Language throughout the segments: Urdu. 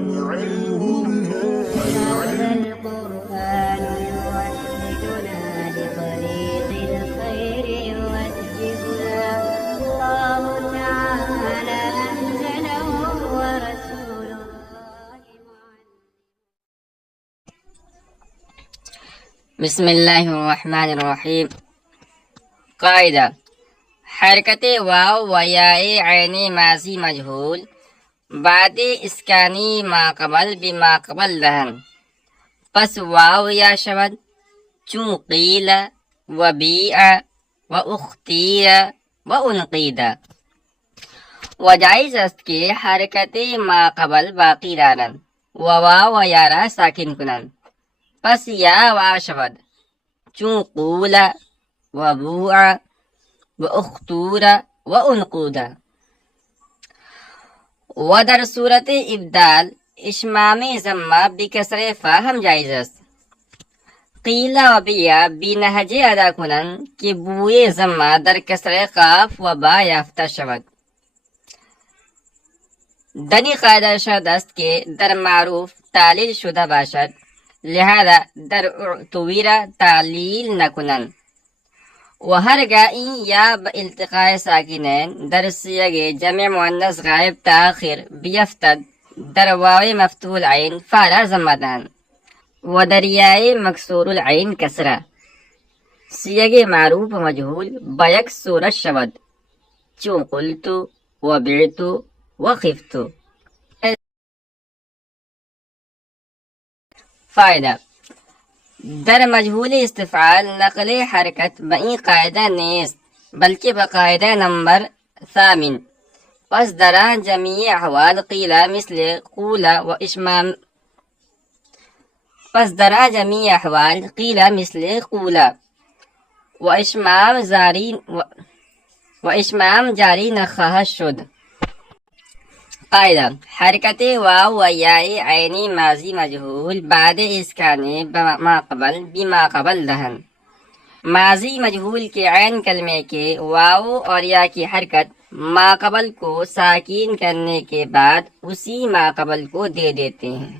هذا القرآن يوحدنا لطريق الخير يوجهنا الله تعالى أنزله ورسول الله بسم اللہ الرحمن الرحیم۔ قاعدہ: حرکت واو و یائے عین ماضی مجہول بعد اسکانی ما قبل بما قبل لہن، پس واو یا شود چون قیل و بیع و اختیر و انقید، و جائز است کہ حرکت ما قبل باقی دارند و واو و یا را ساکن کنند، پس یا وا شود چون قول و بوع و اختور و انقود، و در صورت ابدال اشمام ضمہ بکسر فا هم جائز است۔ قیل و بیا بی نهج ادا کنند که بوی ضمہ در کسر قاف و با یافته شود۔ دنی قاعده شد است که در معروف تعلیل شده باشد، لہذا در اعتبیر تعلیل نکنند، و ہرگاہ این یا با التقاء ساکنین در سیغ جمع مؤنث غائب تاخیر بیفتد در واو مفتوح العین فعلا ضمتان و در یاء مکسور العین کسرہ، سیغ معروف مجهول بیک صورت شود چون قلت و بعت و خفت۔ فائدہ: در مجهول استفعال نقل حرکت بئی قاعدہ نیست بلکہ بقاعدہ نمبر 8، پس در جمیع احوال قیل مثل قول و اشمام، و اشمام جاری نخواهد شد۔ قاعدہ: حرکت واو و یاء عینی ماضی مجہول بعد اسکان ما قبل بما قبل لہن، ماضی مجہول کے عین کلمے کے واو اور یا کی حرکت ما قبل کو ساکین کرنے کے بعد اسی ما قبل کو دے دیتے ہیں،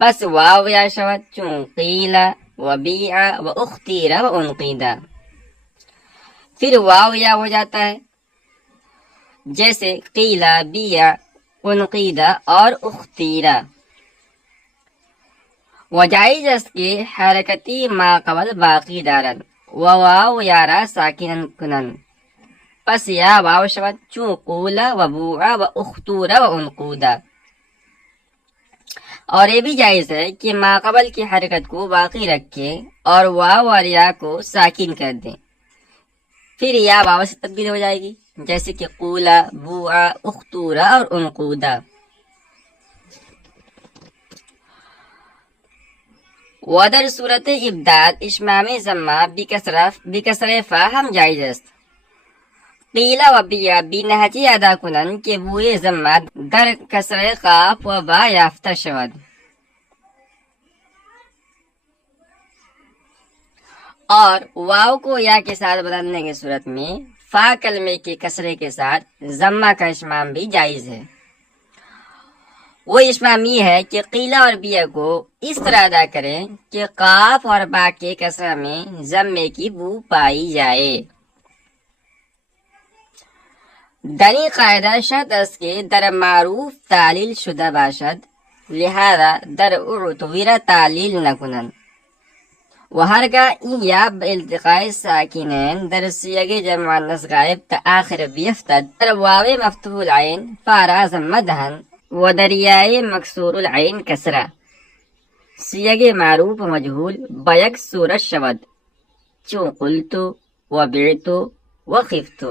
پس واو یا شود چون قیل و بیع و اختیر و انقیدہ، پھر واو یا ہو جاتا ہے جیسے قیلا، بیع، انقیدہ اور اختیرہ، و جائز است کہ حرکتی ما قبل باقی دارند و واو یا را ساکن کنند، پس یا واو شود چون قولا و بوعا و اختورا و انقودا، اور یہ بھی جائز ہے کہ ما قبل کی حرکت کو باقی رکھیں اور واو اور یا کو ساکن کر دیں، پھر یا واو سے تبدیل ہو جائے گی جیسے کہ قولا، بوعا، اختورا اور انقودا۔ ودر صورت ابدال اشمام ضمہ بکسر فا هم جائز است۔ قیل و بیا بی نهجی ادا کنند که بوی ضمہ در کسر قاف و با یافته شود، اور واو کو یا کے ساتھ بدلنے کی صورت میں فا کلمے کے کسرے کے ساتھ ضمہ کا اشمام بھی جائز ہے۔ وہ اشمام یہ ہے کہ قیلہ اور بیہ کو اس طرح ادا کریں کہ قاف اور با کے کسرہ میں ضمے کی بو پائی جائے۔ دنی قاعدہ شرط است کہ در معروف تعلیل شدہ باشد، لہذا در اعتبیر تعلیل نکنند، و ہرگاہ این یا بالتقاء ساکنین در سیغ جمع مؤنث غائب تآخر بیفتد در واو مفتوح العین فارا ضمتان و در یاء مکسور العین کسرہ، سیغ معروف مجہول بیک صورت شود چون قلت و بعت و خفت۔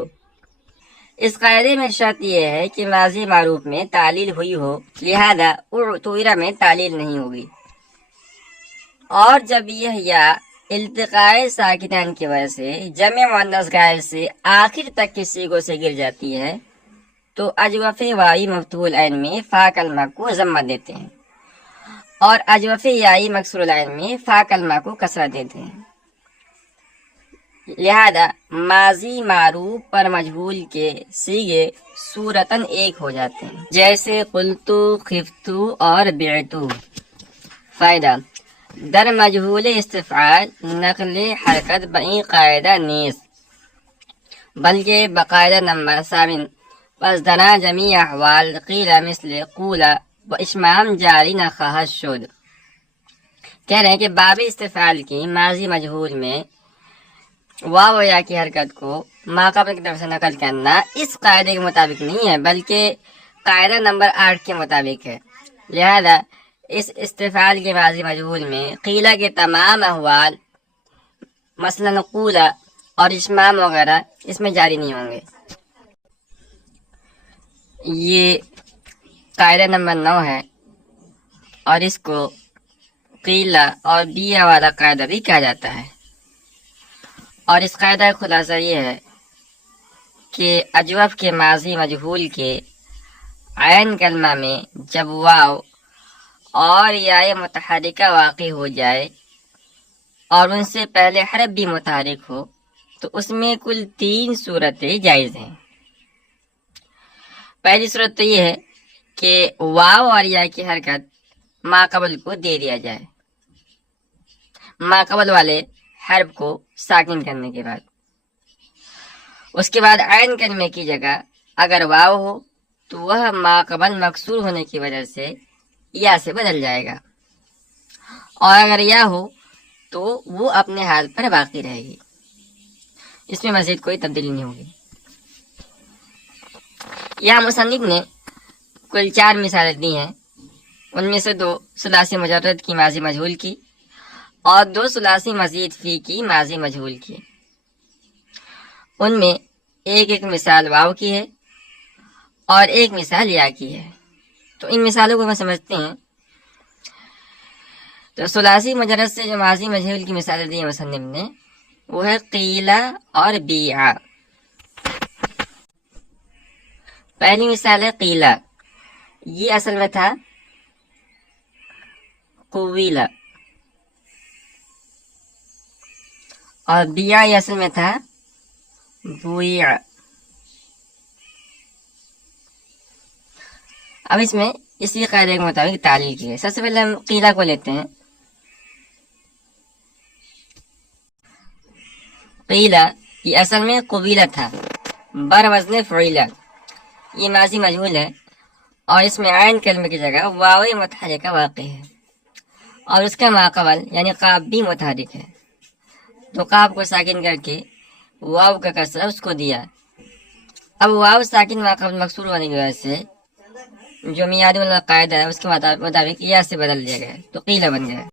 اس قاعدے میں شرط یہ ہے کہ ماضی معروف میں تعلیل ہوئی ہو، لہذا اعتبر میں تعلیل نہیں ہوگی، اور جب یہ یا التقاء ساکنین کی وجہ سے جمع مؤنث غائب سے آخر تک کے صیغوں سے گر جاتی ہے تو اجوف وائی مفتوح العین میں فا کلمہ کو ضمہ دیتے ہیں، اور اجوف یائی مکسور العین میں فا کلمہ کو کسرہ دیتے ہیں۔ لہذا ماضی معروف پر مجہول کے صیغے صورتاً ایک ہو جاتے ہیں، جیسے قلتو، خفتو اور بعتو۔ فائدہ: در مجہول استفعال نقل حرکت بئی قاعدہ نیست، بلکہ بقاعدہ نمبر 7 پس درا جمیع احوال قیل مثل قولا و اشمام جاری نہ خواہد شد۔ کہہ رہے ہیں کہ باب استفعال کی ماضی مجہول میں واو و یا کی حرکت کو ما قبل کی طرف سے نقل کرنا اس قاعدے کے مطابق نہیں ہے، بلکہ قاعدہ نمبر 8 کے مطابق ہے۔ لہذا اس استفعال کے ماضی مجہول میں قیلہ کے تمام احوال مثلا قولا اور اشمام وغیرہ اس میں جاری نہیں ہوں گے۔ یہ قاعدہ نمبر 9 ہے، اور اس کو قیلہ اور بیہ والا قاعدہ بھی کہا جاتا ہے۔ اور اس قاعدہ کا خلاصہ یہ ہے کہ اجوف کے ماضی مجہول کے عین کلمہ میں جب واو اور یا متحرکہ واقع ہو جائے اور ان سے پہلے حرف بھی متحرک ہو تو اس میں کل 3 صورتیں جائز ہیں۔ پہلی صورت تو یہ ہے کہ واو اور یا کی حرکت ما قبل کو دے دیا جائے، ما قبل والے حرف کو ساکن کرنے کے بعد۔ اس کے بعد عین کلمے کی جگہ اگر واو ہو تو وہ ما قبل مکسور ہونے کی وجہ سے یا سے بدل جائے گا، اور اگر یا ہو تو وہ اپنے حال پر باقی رہے گی، اس میں مزید کوئی تبدیلی نہیں ہوگی۔ یہاں مصنف نے کل 4 مثالیں دی ہیں، ان میں سے 2 ثلاثی مجرد کی ماضی مجہول کی اور 2 ثلاثی مزید فی کی ماضی مجہول کی۔ ان میں ایک مثال واو کی ہے اور ایک مثال یا کی ہے۔ تو ان مثالوں کو ہم سمجھتے ہیں۔ تو ثلاثی مجرد سے جو ماضی مجہول کی مثالیں دی ہیں مصنف نے، وہ ہے قیلہ اور بیعہ۔ پہلی مثال ہے قیلہ، یہ اصل میں تھا قویلہ، اور بیعہ یہ اصل میں تھا بویع۔ اب اس میں اسی قاعدے کے مطابق تعلیل کی ہے۔ سب سے پہلے ہم قیلہ کو لیتے ہیں۔ قیلہ یہ اصل میں قبیلہ تھا، بر وزن فعیلہ، یہ ماضی مجہول ہے، اور اس میں عین کلمے کی جگہ واو متحرکہ واقع ہے، اور اس کا ما قبل یعنی قاف بھی متحرک ہے، تو قاف کو ساکن کر کے واو کا کسرہ اس کو دیا۔ اب واو ساکن ما قبل مکسور ہونے کی وجہ سے جو میعاد والا قاعدہ ہے اس کے مطابق یا سے بدل دیا گیا، تو قیلہ بن گیا۔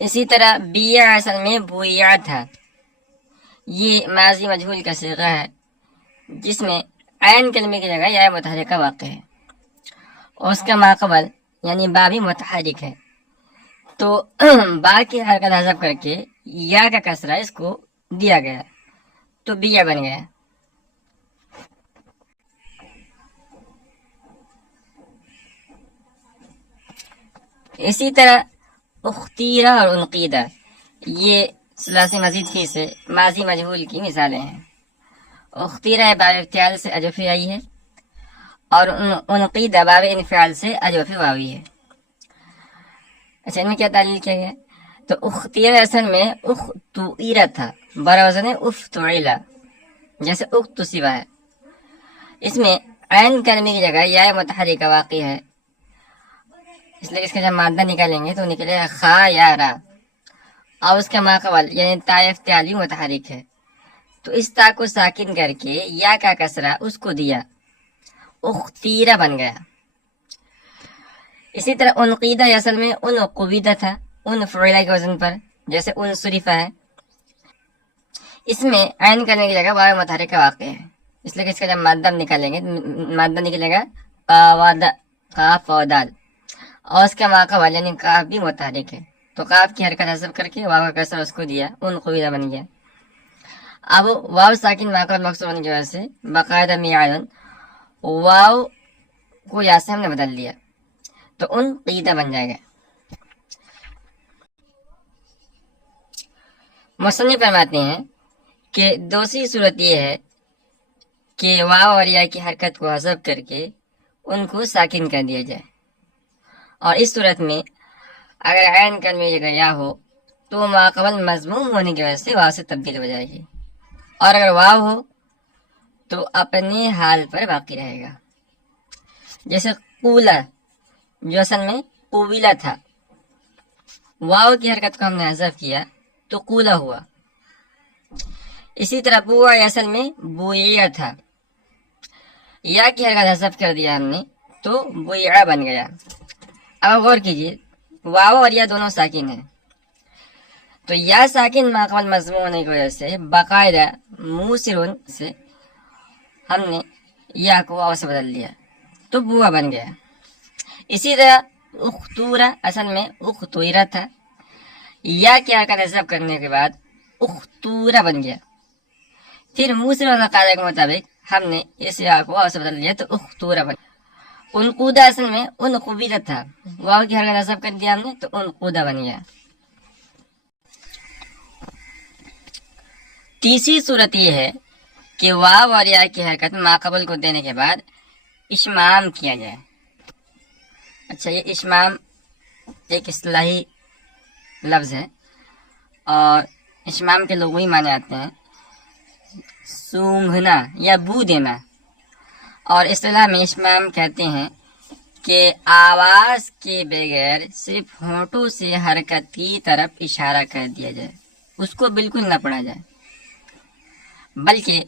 اسی طرح بیع اصل میں بویع تھا، یہ ماضی مجہول کا صیغہ ہے جس میں عین کلمے کی جگہ یا متحرکہ واقع ہے، اور اس کا ما قبل یعنی با بھی متحرک ہے، تو با کی حرکت حذف کر کے یا کا کسرہ اس کو دیا گیا، تو بیع بن گیا۔ اسی طرح اختیرہ اور انقیدہ، یہ ثلاثی مزید فی سے ماضی مجہول کی مثالیں ہیں۔ اختیرہ باب افتعال سے اجوف آئی ہے، اور انقیدہ باب انفعال سے اجوف واوی ہے۔ اچھا، ان میں کیا تعلیل کیا گیا؟ تو اختیرہ اصل میں اختوئرہ تھا، بروزن افتعلہ، جیسے اکتسبہ ہے، اس میں عین کلمے کی جگہ یا متحرکہ واقع ہے، اس لیے اس کا جب مادہ نکالیں گے تو نکلے گا خا یا را، اور اس کا ما قبل یعنی تا افتعالی متحرک ہے، تو اس تا کو ساکن کر کے یا کا کسرہ اس کو دیا، اختیرہ بن گیا۔ اسی طرح انقیدہ اصل میں ان قبیدہ تھا، ان فعیلہ کے وزن پر، جیسے ان صرفہ ہے، اس میں عین کرنے کی جگہ واو متحرکہ واقع ہے، اس لیے کہ اس کا جب مادہ نکالیں گے مادہ نکلے گا قاف و دال، اور اس کا ما قبل یعنی قاف بھی متحرک ہے، تو قاف کی حرکت حذف کر کے واو کا کسرہ اس کو دیا، ان قبیلہ بن گیا۔ اب واو ساکن ما قبل مکسور ہونے کی وجہ سے باقاعدہ میعاد واو کو یا سے ہم نے بدل دیا، تو ان قیدہ بن جائے گا۔ مصنف فرماتے ہیں کہ دوسری صورت یہ ہے کہ واو اور یا کی حرکت کو حذف کر کے ان کو ساکن کر دیا جائے، اور اس صورت میں اگر عین کلمے کی جگہ یا ہو تو ماقبل مضموم ہونے کی وجہ سے واو سے تبدیل ہو جائے گی، اور اگر واو ہو تو اپنے حال پر باقی رہے گا۔ جیسے قولا جو اصل میں قویلا تھا، واو کی حرکت کو ہم نے حذف کیا تو قولا ہوا۔ اسی طرح بوا اصل میں بویا تھا، یا کی حرکت حذف کر دیا ہم نے تو بویا بن گیا۔ اب غور کیجیے، واو اور یا دونوں ساکن ہیں، تو یا ساکن ماقبل مضموم ہونے کی وجہ سے باقاعدہ موسرن سے ہم نے یا کو واو سے بدل دیا تو بوا بن گیا۔ اسی طرح اختورا اصل میں اختویرا تھا، یا کی حرکت حذف کرنے کے بعد اختورا بن گیا۔ پھر موسرن قاعدہ کے مطابق ہم نے اس یا کو واو سے بدل دیا تو اختورا بن گیا۔ انقودہ اصل میں انقبیدہ تھا، واو کی حرکت حذف کر دیا ہم نے تو انقودہ بن گیا۔ تیسری صورت یہ ہے کہ واو اور یا کی حرکت ماقبل کو دینے کے بعد اشمام کیا جائے۔ اچھا، یہ اشمام ایک اصطلاحی لفظ ہے، اور اشمام کے لغوی معنی آتے ہیں سونگھنا یا بو دینا، اور اصطلاح میں اشمام کہتے ہیں کہ آواز کے بغیر صرف ہونٹوں سے حرکت کی طرف اشارہ کر دیا جائے، اس کو بالکل نہ پڑھا جائے، بلکہ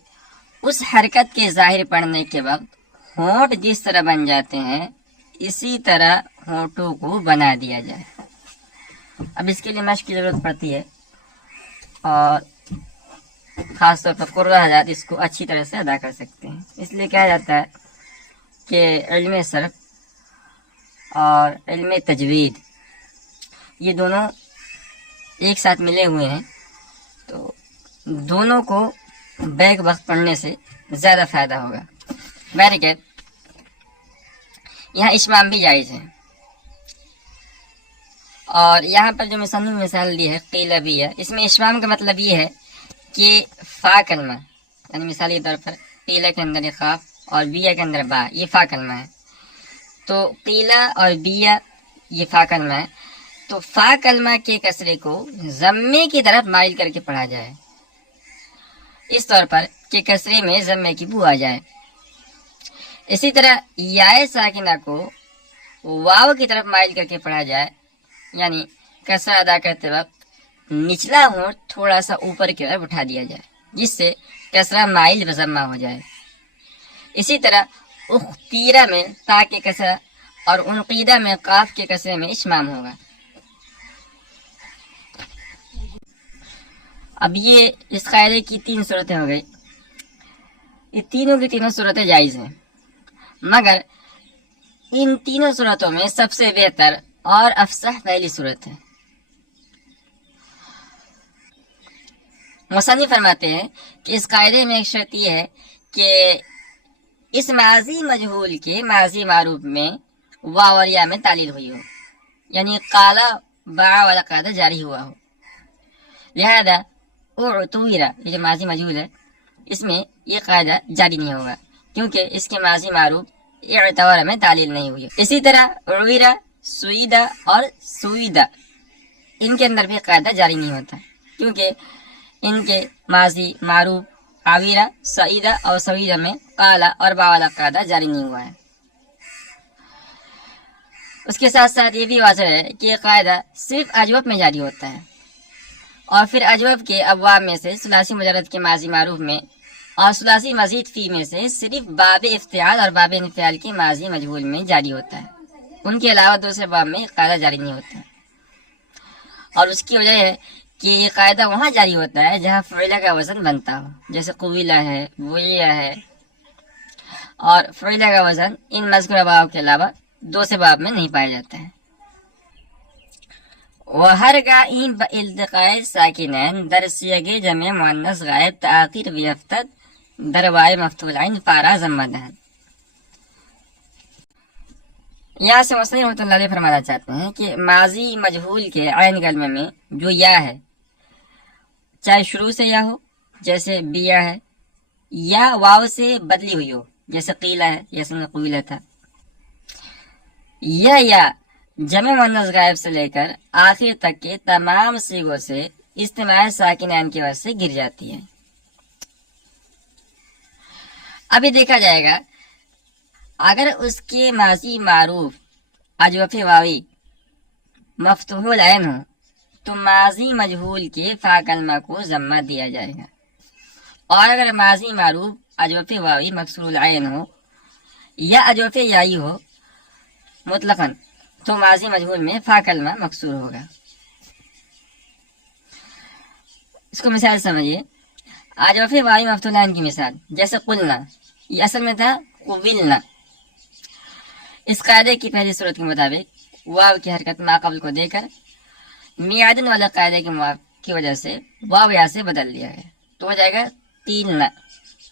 اس حرکت کے ظاہر پڑھنے کے وقت ہونٹ جس طرح بن جاتے ہیں اسی طرح ہونٹوں کو بنا دیا جائے۔ اب اس کے لیے مشق کی ضرورت پڑتی ہے، اور خاص طور پر قرہ حضرات اس کو اچھی طرح سے ادا کر سکتے ہیں۔ اس لیے کہا جاتا ہے کہ علم صرف اور علم تجوید یہ دونوں ایک ساتھ ملے ہوئے ہیں، تو دونوں کو بیک وقت پڑھنے سے زیادہ فائدہ ہوگا۔ بہرکیف یہاں اشمام بھی جائز ہے، اور یہاں پر جو مصنف مثال دی ہے قیلہ بھی ہے، اس میں اشمام کا مطلب یہ ہے کہ فا کلمہ، یعنی مثالی طور پر قیلہ کے اندر خاف اور بیہ کے اندر با، یہ فا کلمہ ہے، تو قیلہ اور بیہ یہ فا کلمہ ہے، تو فا کلمہ کے کسرے کو ضمے کی طرف مائل کر کے پڑھا جائے، اس طور پر کہ کسرے میں ضمے کی بو آ جائے۔ اسی طرح یا ساکنہ کو واو کی طرف مائل کر کے پڑھا جائے، یعنی کسرہ ادا کرتے وقت نچلا ہونٹ تھوڑا سا اوپر کی طرف اٹھا دیا جائے، جس سے کسرہ مائل وضمہ ہو جائے۔ اسی طرح اختیرہ میں تا کے کسرہ اور انقیدہ میں قاف کے کسرے میں اشمام ہوگا۔ اب یہ اس قاعدے کی 3 صورتیں ہو گئی، یہ تینوں کی تینوں صورتیں جائز ہیں، مگر ان تینوں صورتوں میں سب سے بہتر اور افصح پہلی صورت ہے۔ مصنف فرماتے ہیں کہ اس قاعدے میں ایک شرط یہ ہے کہ اس ماضی مجہول کے ماضی معروف میں واو اور یا میں تعلیل ہوئی ہو، یعنی قالا با والا قاعدہ جاری ہوا ہو۔ لہذا اعتویرا یہ جو ماضی مجہول ہے اس میں یہ قاعدہ جاری نہیں ہوگا، کیونکہ اس کے ماضی معروف اعتوارا میں تعلیل نہیں ہوئی۔ اسی طرح عویرا، سویدہ اور سویدہ ان کے اندر بھی قاعدہ جاری نہیں ہوتا، کیونکہ ان کے ماضی معروف عویرا، سعیدہ اور سویدہ میں قالا اور با والا قاعدہ جاری نہیں ہوا ہے۔ اس کے ساتھ ساتھ یہ بھی واضح ہے کہ یہ قاعدہ صرف اجوب میں جاری ہوتا ہے، اور پھر اجوب کے ابواب میں سے ثلاثی مجرد کے ماضی معروف میں اور ثلاثی مزید فی میں سے صرف باب افتعال اور باب انفعال کے ماضی مجہول میں جاری ہوتا ہے، ان کے علاوہ دوسرے باب میں قاعدہ جاری نہیں ہوتا ہے۔ اور اس کی وجہ ہے کہ یہ قاعدہ وہاں جاری ہوتا ہے جہاں فعلہ کا وزن بنتا ہو، جیسے قویلہ ہے، وعیہ ہے، اور فعلہ کا وزن ان مذکورہ باب کے علاوہ دوسرے باب میں نہیں پایا جاتا ہے۔ وَهَرْگَائِن بَإِلْتِقَاءِ السَّاكِنَيْن در سیغ جمع مؤنث غائب تآخیر بیفتد در وائے مفتوح العین فارا ضمدہن۔ یہاں سے مصنف رحمۃ اللہ علیہ فرمانا چاہتے ہیں کہ ماضی مجہول کے عین کلمے میں جو یا ہے چاہے شروع سے یا ہو جیسے بیا ہے، یا واو سے بدلی ہوئی ہو جیسے قیلا ہے یا قویلا تھا، یا جمع مؤنث غائب سے لے کر آخر تک کے تمام صیغوں سے اجتماع ساکنین کی وجہ سے گر جاتی ہے۔ ابھی دیکھا جائے گا اگر اس کے ماضی معروف اجوف واوی مفتوح العین ہو تو ماضی مجہول کے فا کلمہ کو ضمہ دیا جائے گا، اور اگر ماضی معروف اجوف واوی مکسور العین ہو یا اجوف یائی ہو مطلقاً تو ماضی مجہول میں فا کلمہ مکسور ہوگا۔ اس کو مثال سمجھیے، اجوف واوی مفتوح العین کی مثال جیسے قلنا، یہ اصل میں تھا قبلنا۔ اس قاعدے کی پہلی صورت کے مطابق واو کی حرکت ما قبل کو دے کر میعادن والا قاعدے کی وجہ سے واو یا سے بدل دیا گیا، تو ہو جائے گا قیلنا،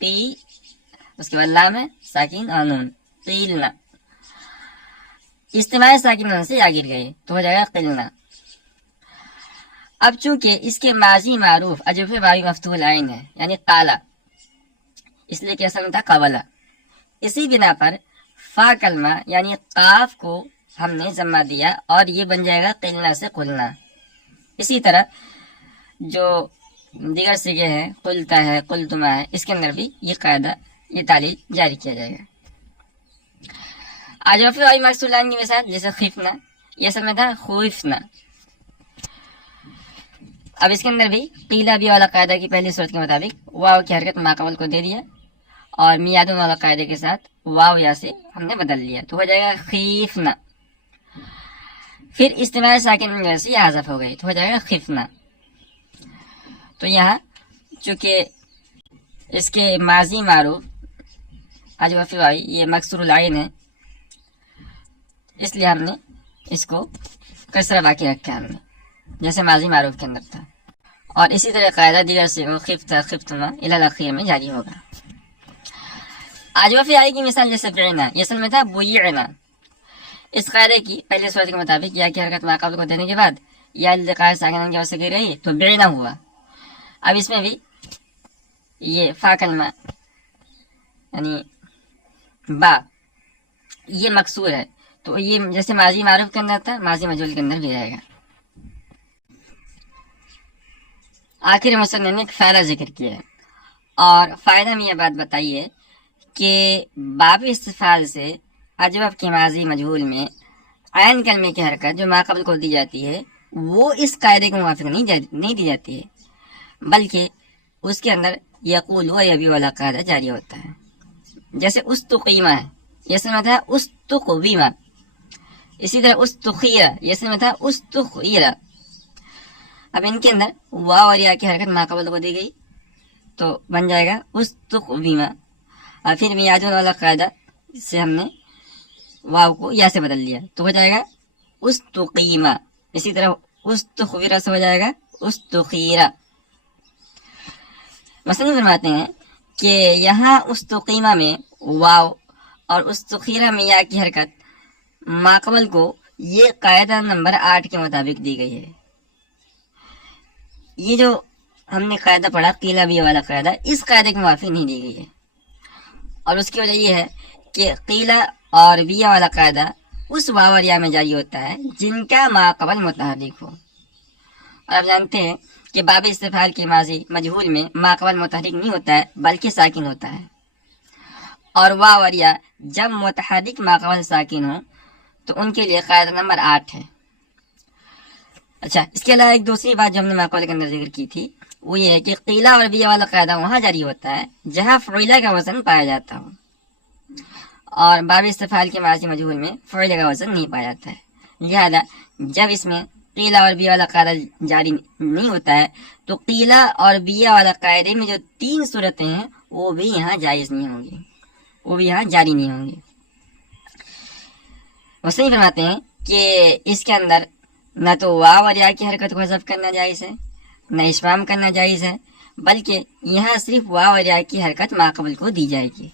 قی اس کے بعد لام ہے ساکن اور نون، قیلنا۔ اجتماع ساکن سے آ گر گئی تو ہو جائے گا قلنا۔ اب چونکہ اس کے ماضی معروف اجوف واوی مفتوح العین ہے یعنی قالا، اس لیے کہ اصل میں تھا قبلا، اسی بنا پر فا کلمہ یعنی قاف کو ہم نے ضمہ دیا اور یہ بن جائے گا قلنا سے قلنا۔ اسی طرح جو دیگر صیغے ہیں، قلتا ہے، قلتما ہے، اس کے اندر بھی یہ قاعدہ، یہ تعلیل جاری کیا جائے گا۔ اجوف واوی مکسور العین کی مثال جیسے خفنا، یہ اصل میں تھا خوفنا۔ اب اس کے اندر بھی قیلا بھی والا قاعدہ کی پہلی صورت کے مطابق واو کی حرکت ما قبل کو دے دیا اور میعادن والا قاعدے کے ساتھ واو یا سے ہم نے بدل لیا تو ہو جائے گا خیفنا۔ پھر اجتماع ساکن کی وجہ سے یہ حذف ہو گئی تو ہو جائے گا خفنا۔ تو یہاں چونکہ اس کے ماضی معروف اجوف واوی یہ مکسور العین ہے، اس لیے ہم نے اس کو کسرہ باقی رکھا ہم نے جیسے ماضی معروف کے اندر تھا، اور اسی طرح قاعدہ دیگر صیغوں خفتا، خفتما الی الاخیر میں جاری ہوگا۔ اجوف واوی کی مثال جیسے بعنا، یہ اصل میں تھا بویعنا۔ اس قاعدے کی پہلی صورت کے مطابق یا کی حرکت ما قبل کو دینے کے بعد یا التقاء ساکنین کی وجہ سے گر رہی تو بعنا ہوا۔ اب اس میں بھی یہ فا کلمہ یعنی با یہ مکسور ہے تو یہ جیسے ماضی معروف کے اندر تھا ماضی مجہول کے اندر بھی رہے گا۔ آخر مصنف نے ایک فائدہ ذکر کیا ہے، اور فائدہ میں یہ بات بتائیے کہ باب استفعال سے اجوف کے ماضی مجہول میں عین کلمے کی حرکت جو ما قبل کو دی جاتی ہے وہ اس قاعدے کے موافق نہیں دی جاتی ہے، بلکہ اس کے اندر یقول و یبی والا قاعدہ جاری ہوتا ہے۔ جیسے استقیمہ ہے، یہ سمجھا تھا استقویمہ، اسی طرح استخیرہ، یہ سمجھا تھا استخیرہ۔ اب ان کے اندر واو اور یا کی حرکت ما قبل کو دی گئی تو بن جائے گا استقویمہ، اور پھر میعادن والا قاعدہ سے ہم نے واو کو یا سے بدل لیا تو ہو جائے گا استقیمہ۔ اسی طرح استخیرہ سے ہو جائے گا استخیرہ۔ مثلا فرماتے ہیں کہ یہاں استقیمہ میں واو اور استخیرہ میں یا کی حرکت ما قبل کو یہ قاعدہ نمبر 8 کے مطابق دی گئی ہے۔ یہ جو ہم نے قاعدہ پڑھا قیلا بھی والا قاعدہ اس قاعدے کے موافق نہیں دی گئی ہے، اور اس کی وجہ یہ ہے کہ قیلا اور بیا والا قاعدہ اس واو اور یا میں جاری ہوتا ہے جن کا ما قبل متحرک ہو، اور آپ جانتے ہیں کہ باب استفعال کے ماضی مجہول میں ما قبل متحرک نہیں ہوتا ہے بلکہ ساکن ہوتا ہے، اور واو اور یا جب متحرک ما قبل ساکن ہو تو ان کے لیے قاعدہ نمبر 8 ہے۔ اچھا، اس کے علاوہ ایک دوسری بات جو ہم نے ما قبل کے اندر ذکر کی تھی وہ یہ ہے کہ قیلا اور بیا والا قاعدہ وہاں جاری ہوتا ہے جہاں فعیلہ کا وزن پایا جاتا ہو، اور باب استفعال کے ماضی مجہول میں فعیلہ کا وزن نہیں پایا جاتا ہے، لہذا جب اس میں قیلا اور بیا والا قاعدہ جاری نہیں ہوتا ہے تو قیلا اور بیا والا قاعدے میں جو 3 صورتیں ہیں وہ بھی یہاں جائز نہیں ہوں گی، وہ بھی یہاں جاری نہیں ہوں گی۔ ویسے ہی فرماتے ہیں کہ اس کے اندر نہ تو واو اور یا کی حرکت کو حذف کرنا جائز ہے نہ اشمام کرنا جائز ہے، بلکہ یہاں صرف واو اور یا کی حرکت ما قبل کو دی جائے گی۔